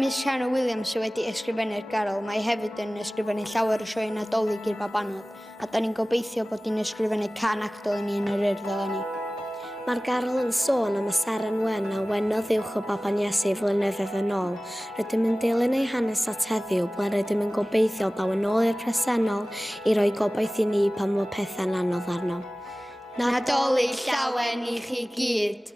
Miss Sianna Williams sy wedi ysgrifennu'r Garol. Mae hefyd yn ysgrifennu llawer o sioe Nadolig i'r babanod, a da ni'n gobeithio bod ni'n ysgrifennu can actol i ni yn yr urdd eleni. Mae'r Garol yn sôn am y Seren Wen a wenodd uwch o Baban Iesu flynyddoedd yn ôl. Rydym yn dilyn ei hanes at heddiw ble rydym yn gobeithio daw yn ôl i'r presennol i roi gobaith i ni pan mae pethau'n anodd arno. Nadolig llawen i chi gyd!